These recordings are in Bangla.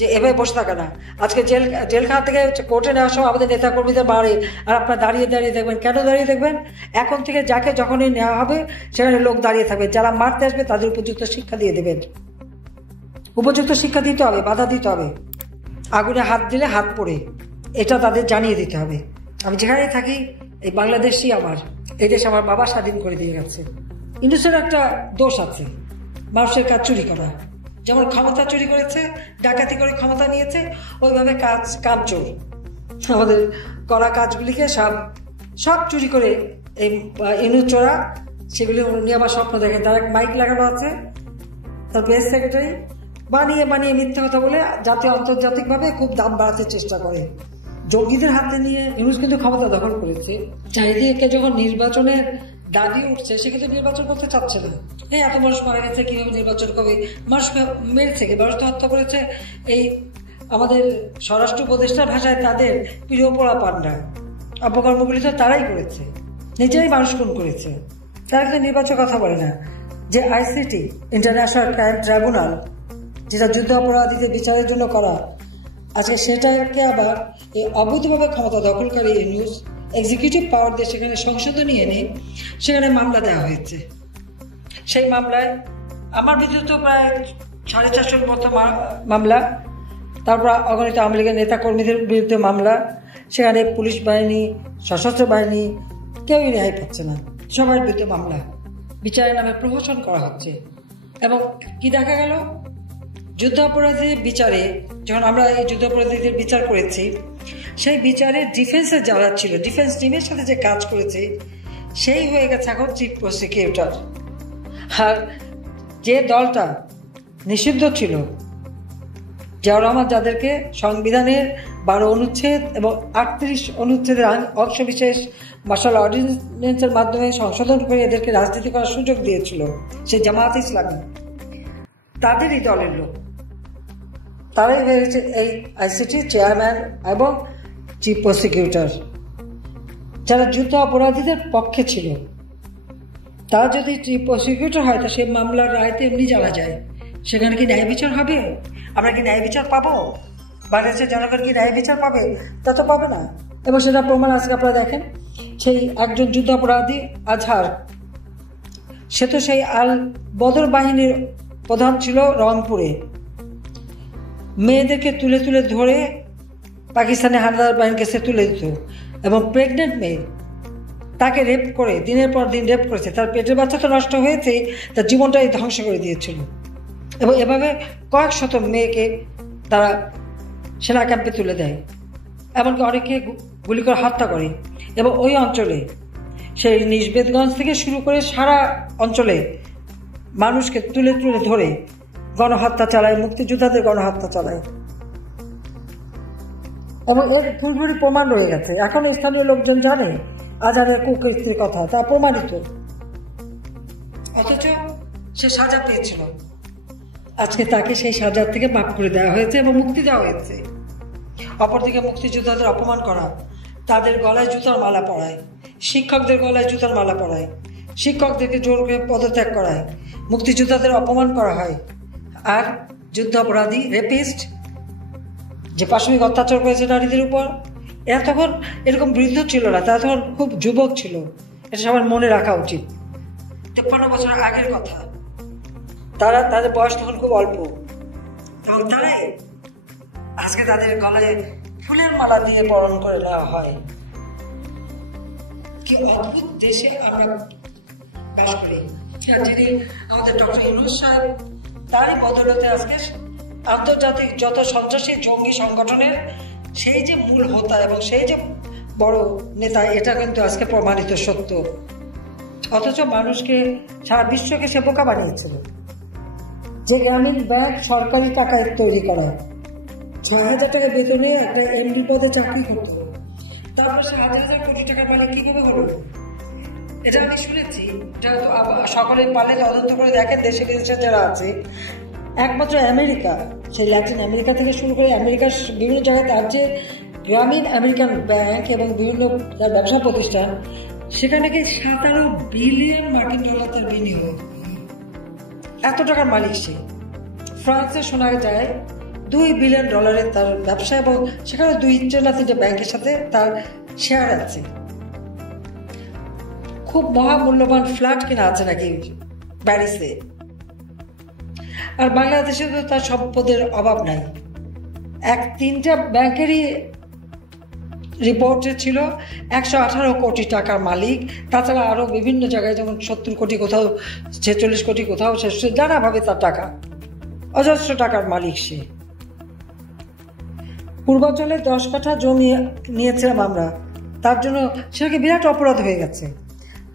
যে এভাবে বসে থাকে না। আজকে জেলখানা থেকে কোর্টে নেওয়ার সময় আমাদের নেতা কর্মীদের বাড়ে, আর আপনার দাঁড়িয়ে দাঁড়িয়ে দেখবেন। কেন দাঁড়িয়ে দেখবেন? এখন থেকে যাকে যখনই নেওয়া হবে সেখানে লোক দাঁড়িয়ে থাকবে, যারা মারতে আসবে তাদের উপযুক্ত শিক্ষা দিয়ে দেবেন। উপযুক্ত শিক্ষা দিতে হবে, বাধা দিতে হবে। আগুনে হাত দিলে হাত পড়ে, এটা তাদের জানিয়ে দিতে হবে। আমি যেখানেই থাকি, এই বাংলাদেশই আমার, এই দেশ আমার বাবা স্বাধীন করে দিয়ে গেছে। ইউনূসের একটা দোষ আছে, মানুষের কাজ চুরি করা। যেমন ক্ষমতা চুরি করেছে, ডাকাতি করে ক্ষমতা নিয়েছে, ওইভাবে কাম চোর আমাদের করা কাজগুলিকে সব চুরি করে এই ইউনূস চোরা সেগুলি উনি আবার স্বপ্ন দেখেন। তার এক মাইক লাগানো আছে, তার প্রেস সেক্রেটারি বানিয়ে মিথ্যা কথা বলে জাতীয় আন্তর্জাতিকভাবে খুব দাম বাড়াতে চেষ্টা করে। জঙ্গিদের হাতে নিয়ে ইউনূস কিন্তু ক্ষমতা দখল করেছে। চারিদিকে যখন নির্বাচনের দাবি উঠছে, সে কিন্তু নির্বাচন করতে চাচ্ছে না। এই এত মানুষ মারা গেছে, কিভাবে নির্বাচন করবে? মানুষকে মেরেছে, মানুষকে হত্যা করেছে। এই আমাদের স্বরাষ্ট্র উপদেষ্টার ভাষায় তাদের প্রিয় পোড়া পান্ডা অপকর্মগুলি তো তারাই করেছে, নিজেরাই মানুষ খুন করেছে। তারা কিন্তু নির্বাচন কথা বলে না। যে আইসিটি, ইন্টারন্যাশনাল ক্রাইম ট্রাইব্যুনাল, যেটা যুদ্ধ অপরাধীদের বিচারের জন্য করা, আজকে সেটাকে আবার এই অবৈধভাবে ক্ষমতা দখলকারী ইউনূস এক্সিকিউটিভ পাওয়ার দিয়ে সেখানে সংশোধনী এনে সেখানে মামলা দেওয়া হয়েছে। সেই মামলায় আমার বিরুদ্ধে তো প্রায় 450 মতো মামলা, তারপর অগণিত আওয়ামী লীগের নেতা কর্মীদের বিরুদ্ধে মামলা। সেখানে পুলিশ বাহিনী, সশস্ত্র বাহিনী কেউই রেহাই পাচ্ছে না, সবার বিরুদ্ধে মামলা, বিচারের নামে প্রহসন করা হচ্ছে। এবং কি দেখা গেল, যুদ্ধ অপরাধীদের বিচারে, যখন আমরা এই যুদ্ধ অপরাধীদের বিচার করেছি, সেই বিচারে ডিফেন্সের যারা ছিল, ডিফেন্স টিমের সাথে যে কাজ করেছে, সেই হয়ে গেছে এখন চিফ প্রসিকিউটর। আর যে দলটা নিষিদ্ধ ছিল, জিয়াউর রহমান যাদেরকে সংবিধানের 12 অনুচ্ছেদ এবং 38 অনুচ্ছেদের অংশবিশেষ মার্শাল অর্ডিন্যান্সের মাধ্যমে সংশোধন করে এদেরকে রাজনীতি করার সুযোগ দিয়েছিল, সেই জামায়াত ইসলামী, তাদেরই দলের লোক, তারাই হয়েছে এই আইসিটির চেয়ারম্যান এবং চিফ প্রসিকিউটর, যারা যুদ্ধ অপরাধীদের পক্ষে ছিল। তারা যদি চিফ প্রসিকিউটর হয়, তা সেই মামলার রায়তে এমনি জানা যায়। সেখানে কি ন্যায় বিচার হবে? আমরা কি ন্যায় বিচার পাবো? বাংলাদেশের জনগণ কি ন্যায় বিচার পাবে? তা তো পাবে না। এবং সেটা প্রমাণ আজকে আপনারা দেখেন, সেই একজন যুদ্ধ অপরাধী আজহার, সে তো সেই আল বদর বাহিনীর প্রধান ছিল রংপুরে। মেয়েদেরকে তুলে তুলে ধরে পাকিস্তানি হানাদার বাহিনীর কাছে তুলে দিত, এবং প্রেগনেন্ট মেয়ে তাকে রেপ করে দিনের পর দিন রেপ করেছে। তার পেটের বাচ্চা তো নষ্ট হয়েছে, তার জীবনটাই ধ্বংস করে দিয়েছিল। এবং এভাবে কয়েক শত মেয়েকে তারা সেনা ক্যাম্পে তুলে দেয়, এমনকি অনেকে গুলি করে হত্যা করে। এবং ওই অঞ্চলে সেই নিষবেদগঞ্জ থেকে শুরু করে সারা অঞ্চলে মানুষকে তুলে তুলে ধরে গণহত্যা চালায়, মুক্তিযোদ্ধাদের গণহত্যা চালায়। এবং এর ফুলফুরি প্রমাণ রয়ে গেছে। এখন স্থানীয় লোকজন জানে আজহারের কুকীর্তির কথা, তা প্রমাণিত। অথচ সে সাজা পেয়েছিল, আজকে তাকে সেই সাজার থেকে মাফ করে দেওয়া হয়েছে এবং মুক্তি দেওয়া হয়েছে। অপরদিকে মুক্তিযোদ্ধাদের অপমান করা, তাদের গলায় জুতার মালা পরায়, শিক্ষকদের গলায় জুতার মালা পরায়, শিক্ষকদেরকে জোর করে পদত্যাগ করায়, মুক্তিযোদ্ধাদের অপমান করা হয়। আর যুদ্ধ অপরাধী রেপিস্ট, যে পাশবিক অত্যাচার করেছে নারীদের উপর, এরা তখন এরকম বৃদ্ধ ছিল না, তারা তখন খুব যুবক ছিল। এটা সবার মনে রাখা উচিত। 53 বছর আগের কথা, তাদের বয়স তখন খুব অল্প, এবং তারাই আজকে তাদের গলায় ফুলের মালা দিয়ে বরণ করে নেওয়া হয়। কি অদ্ভুত দেশে আমরা বাস করি। যিনি আমাদের ডক্টর ইউনূস সাহেব, তারই বদৌলতে আজকে আন্তর্জাতিক যত সন্ত্রাসী জঙ্গি সংগঠনের সেই যে মূল হোতা এবং সেই যে বড় নেতা, এটা কিন্তু আজকে প্রমাণিত সত্য। অথচ মানুষকে, সারা বিশ্বকে সে বোকা বানিয়েছিল। যে গ্রামীণ ব্যাংক সরকারি টাকায় তৈরি করা, 6,000 টাকা বেতনে একটা এমডি পদে চাকরি করত, তারপর সে 1,000 কোটি টাকার মালিক কিভাবে হলো? এটা আমি শুনেছি। সকলে পারলে তদন্ত করে দেখেন, দেশে বিদেশে যারা আছে। একমাত্র আমেরিকা, সেই ল্যাটিন আমেরিকা থেকে শুরু করে আমেরিকার বিভিন্ন জায়গায় তার যে গ্রামীণ আমেরিকান ব্যাংক এবং বিভিন্ন তার ব্যবসা প্রতিষ্ঠান, সেখানে কি 17 বিলিয়ন মার্কিন ডলার তার বিনিয়োগ। এত টাকার মালিক সে। ফ্রান্সে শোনা যায় $2 বিলিয়ন তার ব্যবসা, এবং সেখানে 2 না 3টে ব্যাংকের সাথে তার শেয়ার আছে। খুব মহামূল্যবান ফ্ল্যাট কিনা আছে নাকি প্যারিসে। আর বাংলাদেশে তো তার সম্পদের অভাব নাই। 3টা ব্যাংকেরই রিপোর্টে ছিল 118 কোটি টাকার মালিক। তাছাড়া আরও বিভিন্ন জায়গায়, যেমন 70 কোটি, কোথাও 46 কোটি, কোথাও জানা ভাবে তার টাকা, অজস্র টাকার মালিক সে। পূর্বাঞ্চলে 10 কাঠা জমি নিয়েছিলাম আমরা, তার জন্য সেটাকে বিরাট অপরাধ হয়ে গেছে।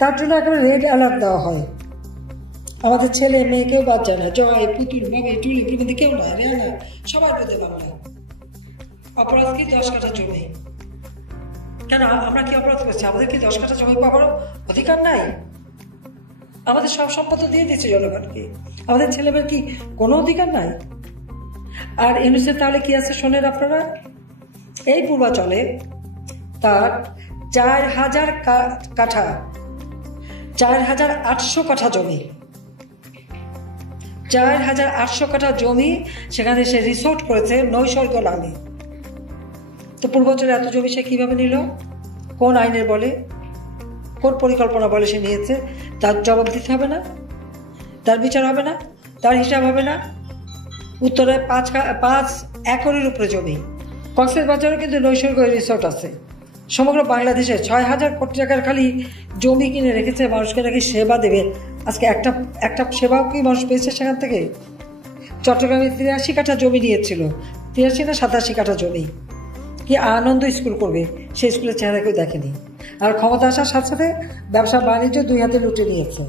তার জন্য একেবারে রেড অ্যালার্ট দেওয়া হয়। আমাদের ছেলে মেয়ে কেউ বাদ যায় না, জয়, পুতুল, বাবু, টুলি, প্রভৃতি কেউ না, রেহানা, সবার বিরুদ্ধে মামলা। অপরাধ কি 10 কাঠা জমি? কেন আমরা কি অপরাধ করছি? আমাদের কি 10 কাঠা জমি পাওয়ার অধিকার নাই? আমাদের সব সম্পদ দিয়ে দিচ্ছে জনগণকে, আমাদের ছেলেমেয়ের কি কোনো অধিকার নাই? আর ইউনিসেফ তাহলে কি আছে শোনেন আপনারা। এই পূর্বাঞ্চলে তার 4000 কাঠা, 4800 কাঠা জমি, 4800 কাঠা জমি, সেখানে সে রিসোর্ট করেছে নৈসর্গ নামে। তো পূর্বাঞ্চলে এত জমি সে কিভাবে নিল? কোন আইনের বলে, কোন পরিকল্পনা বলে সে নিয়েছে? তার জবাব দিতে হবে না? তার বিচার হবে না? তার হিসাব হবে না? উত্তরে 5 একরের উপরে জমি। কক্সবাজারেও কিন্তু নৈসর্গ রিসোর্ট আছে। সমগ্র বাংলাদেশে 6000 কোটি টাকার খালি জমি কিনে রেখেছে, মানুষকে নাকি সেবা দেবে। আজকে একটা সেবাও কি মানুষ পেয়েছে সেখান থেকে? চট্টগ্রামে 83 কাঠা জমি নিয়েছিল, 83 না 87 কাঠা জমি। কি আনন্দ স্কুল করবে, সেই স্কুলের চেহারা কেউ দেখেনি। আর ক্ষমতা আসার সাথে সাথে ব্যবসা বাণিজ্য 2 হাতে লুটে নিয়েছে।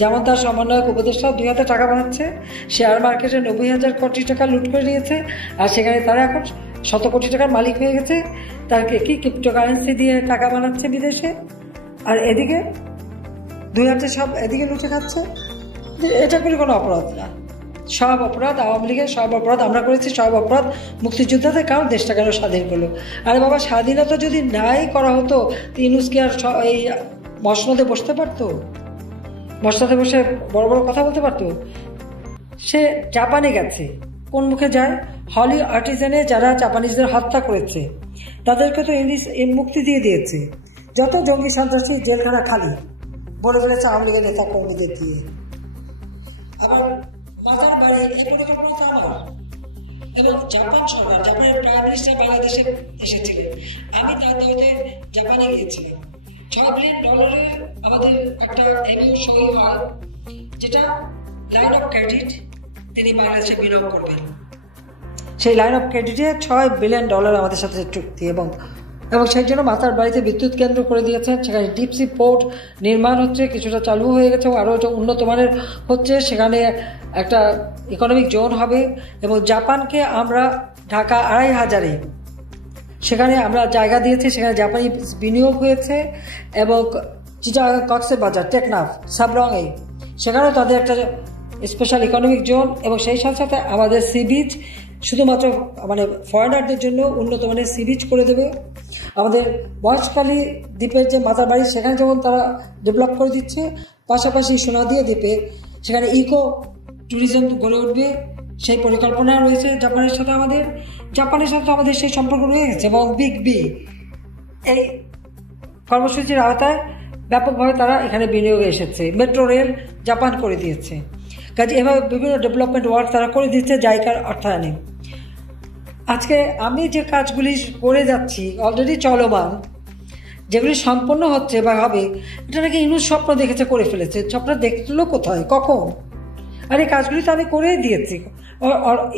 যেমন তার সমন্বয়ক উপদেষ্টা 2 হাতে টাকা বানাচ্ছে, শেয়ার মার্কেটে 90,000 কোটি টাকা লুট করে নিয়েছে, আর সেখানে তারা এখন 100 কোটি টাকার মালিক হয়ে গেছে। তাকে কি ক্রিপ্টোকারেন্সি দিয়ে টাকা বানাচ্ছে বিদেশে, আর এদিকে 2 হাতে সব এদিকে লুটে খাচ্ছে। এটা করে কোনো অপরাধ না, সব অপরাধ আওয়ামী লীগের, সব অপরাধ আমরা করেছি, সব অপরাধ মুক্তিযোদ্ধাদের। কারণ দেশটা কেন স্বাধীন করলো? আরে বাবা, স্বাধীনতা যদি নাই করা হতো, ইউনূস কি আর এই মসনদে বসতে পারতো? মসনদে বসে বড় বড় কথা বলতে পারতো? সে জাপানে গেছে, কোন মুখে যায়? হলি আর্টিজানে যারা জাপানিজদের হত্যা করেছে তাদেরকে তো মুক্তি দিয়ে দিয়েছে। যত জঙ্গি সন্ত্রাসী জেলখানা খালি বলে ফেলেছে আওয়ামী লীগের নেতা কর্মীদের দিয়ে। আবার মাতার বাড়ি এই পরিকল্পনা আমার, এবং জাপান সরকার, জাপানের প্রাইম মিনিস্টার বাংলাদেশে এসেছিলেন। আমি তার দাওয়াতে জাপানে গিয়েছিলাম। $6 বিলিয়ন আমাদের একটা এমইউ সই হয়, যেটা লাইন অফ ক্রেডিট তিনি বাংলাদেশে বিনিয়োগ করবেন। সেই লাইন অফ ক্রেডিটে $6 বিলিয়ন আমাদের সাথে চুক্তি, এবং সেই জন্য মাতার বাড়িতে বিদ্যুৎ কেন্দ্র করে দিয়েছেন। সেখানে ডিপসি পোর্ট নির্মাণ হচ্ছে, কিছুটা চালু হয়ে গেছে, আরও এটা উন্নত মানের হচ্ছে। সেখানে একটা ইকোনমিক জোন হবে, এবং জাপানকে আমরা ঢাকা 2500-এ সেখানে আমরা জায়গা দিয়েছি, সেখানে জাপানি বিনিয়োগ হয়েছে। এবং কক্সবাজার, টেকনাফ, সাবরঙে সেখানেও তাদের একটা স্পেশাল ইকোনমিক জোন, এবং সেই সাথে সাথে আমাদের সি বিচ শুধুমাত্র মানে ফরেনারদের জন্য উন্নত মানের সি বিচ করে দেবে। আমাদের মহেশখালী দ্বীপের যে মাতার বাড়ি, সেখানে যেমন তারা ডেভেলপ করে দিচ্ছে, পাশাপাশি সোনাদিয়া দ্বীপে সেখানে ইকো ট্যুরিজম গড়ে উঠবে, সেই পরিকল্পনা রয়েছে জাপানের সাথে আমাদের। জাপানের সাথে আমাদের সেই সম্পর্ক রয়ে গেছে, এবং বিগ বি এই কর্মসূচির আওতায় ব্যাপকভাবে তারা এখানে বিনিয়োগে এসেছে। মেট্রো রেল জাপান করে দিয়েছে। কাজে এভাবে বিভিন্ন ডেভেলপমেন্ট ওয়ার্ক তারা করে দিচ্ছে জায়গার অর্থায়নে। আজকে আমি যে কাজগুলি করে যাচ্ছি অলরেডি চলমান, যেগুলি সম্পন্ন হচ্ছে বা হবে, এটা নাকি ইউনূস স্বপ্ন দেখেছে, করে ফেলেছে। স্বপ্ন দেখলো কোথায়, কখন? আর এই কাজগুলি তো আমি করেই দিয়েছি,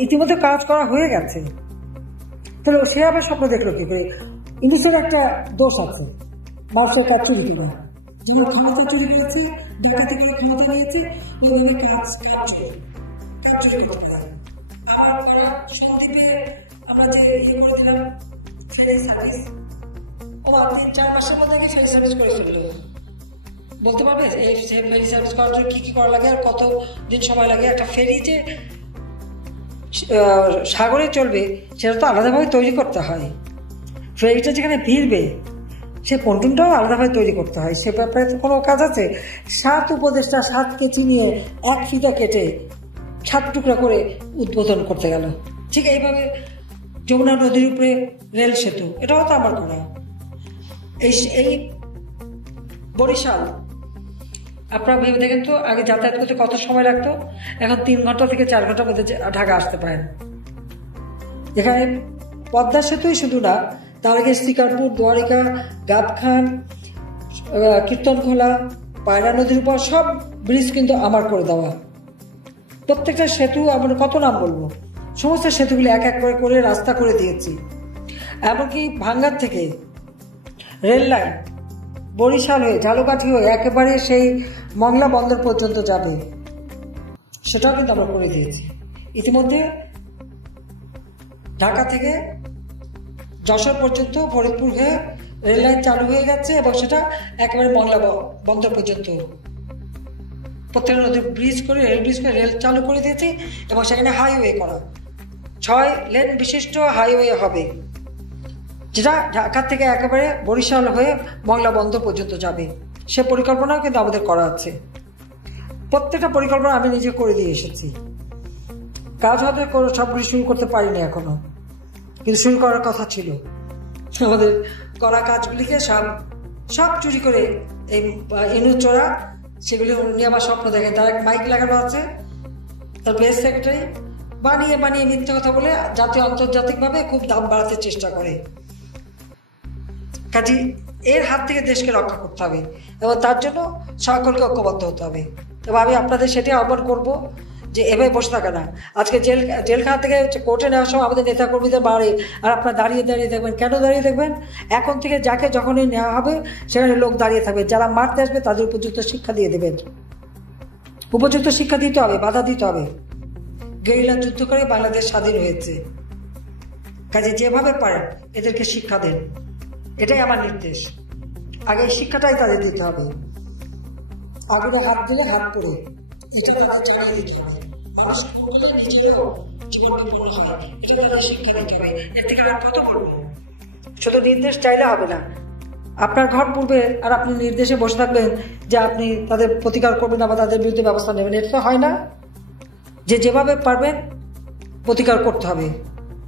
ইতিমধ্যে কাজ করা হয়ে গেছে। তাহলে সে আবার স্বপ্ন দেখলো কি করে? ইউনূসের একটা দোষ আছে, মানুষের কাজ চুরি কিনা, যেন ক্ষমতা চুরি করেছি, ডাকাতি করে ক্ষমতা নিয়েছি, এইভাবে কাজ চুরি করতে হয়। আমার সন্দীপে আমরা যে করে দিলাম ফেরি সার্ভিস, ও 3-4 মাসের মধ্যে ফেরি সার্ভিস করে ফেললো। বলতে পারবে এই ফেরি সার্ভিস করার জন্য কি করা লাগে আর কত দিন সময় লাগে? একটা ফেরি যে সাগরে চলবে সেটা তো আলাদাভাবে তৈরি করতে হয়। ফেরিটা যেখানে ভিড়বে সে পন্টুনটাও আলাদাভাবে তৈরি করতে হয়। সে ব্যাপারে তো কোনো কাজ আছে? 7 উপদেষ্টা 7 কেজি নিয়ে 1 ফিতা কেটে 7 টুকরা করে উদ্বোধন করতে গেল, ঠিক এইভাবে যমুনা নদীর উপরে রেল সেতু, এটাও তো আমার করা। এই বরিশাল আপনারা ভেবে দেখেন তো, আগে যাতায়াত করতে কত সময় লাগতো, এখন 3 ঘন্টা থেকে 4 ঘন্টার মধ্যে ঢাকা আসতে পারেন। এখানে পদ্মা সেতুই শুধু না, তার আগে শিকারপুর, দ্বারিকা, গাবখান, কীর্তনখোলা, পায়রা নদীর উপর সব ব্রিজ কিন্তু আমার করে দেওয়া। প্রত্যেকটা সেতু আমরা কত নাম বলবো, সমস্ত সেতুগুলি এক এক করে করে রাস্তা করে দিয়েছি। এমনকি ভাঙ্গার থেকে রেল লাইন বরিশাল হয়ে ঝালকাঠি হয়ে একেবারে সেই মংলা বন্দর পর্যন্ত যাবে, সেটাও কিন্তু আমরা করে দিয়েছি। ইতিমধ্যে ঢাকা থেকে যশোর পর্যন্ত ফরিদপুর হয়ে রেল লাইন চালু হয়ে গেছে এবং সেটা একেবারে মংলা বন্দর পর্যন্ত প্রত্যেক নদী ব্রিজ করে রেল ব্রিজ করে রেল চালু করে দিয়েছি এবং সেখানে হাইওয়ে করা 6 লেন বিশিষ্ট হাইওয়ে হবে, যেটা ঢাকা থেকে একেবারে বরিশাল হয়ে মংলা বন্দর পর্যন্ত যাবে। সে পরিকল্পনাও কিন্তু আমাদের করা আছে। প্রত্যেকটা পরিকল্পনা আমি নিজে করে দিয়ে এসেছি। কাজ হয়তো সবগুলি শুরু করতে পারিনি এখনো, কিন্তু শুরু করার কথা ছিল। আমাদের করা কাজগুলিকে সব চুরি করে এই ইনুচোরা সেগুলি নিয়ে আমার স্বপ্ন দেখে। তার এক মাইক লাগানো আছে, তার প্রেস সেক্রেটারি বানিয়ে বানিয়ে মিথ্যে কথা বলে জাতীয় আন্তর্জাতিকভাবে খুব দাম বাড়াতে চেষ্টা করে। কাজে এর হাত থেকে দেশকে রক্ষা করতে হবে এবং তার জন্য সকলকে ঐক্যবদ্ধ হতে হবে। এবং আমি আপনাদের সেটি আহ্বান করব যে এভাবে বসে থাকে না। আজকে জেলখানা থেকে কোর্টে নেওয়ার সময় আমাদের নেতাকর্মীদের বাড়ে, আর আপনারা দাঁড়িয়ে দাঁড়িয়ে দেখবেন। কেন দাঁড়িয়ে দেখবেন? এখন থেকে যাকে যখনই নেওয়া হবে সেখানে লোক দাঁড়িয়ে থাকবে। যারা মারতে আসবে তাদের উপযুক্ত শিক্ষা দিয়ে দেবেন। উপযুক্ত শিক্ষা দিতে হবে, বাধা দিতে হবে। গেরিলা যুদ্ধ করে বাংলাদেশ স্বাধীন হয়েছে, কাজে যেভাবে পারেন এদেরকে শিক্ষা দেন, এটাই আমার নির্দেশ। আগে এই শিক্ষাটাই তাদের দিতে হবে। আগুনে হাত দিলে হাত পড়ে, এটা তাদের চালিয়ে দিতে হবে। মানুষের শিক্ষা দিতে হবে। এর থেকে আর কত বলবো? শুধু নির্দেশ চাইলে হবে না। আপনার ঘর পূর্বে আর আপনি নির্দেশে বসে থাকবেন যে আপনি তাদের প্রতিকার করবেন না বা তাদের বিরুদ্ধে ব্যবস্থা নেবেন, এটা তো হয় না। যেভাবে পারবেন প্রতিকার করতে হবে।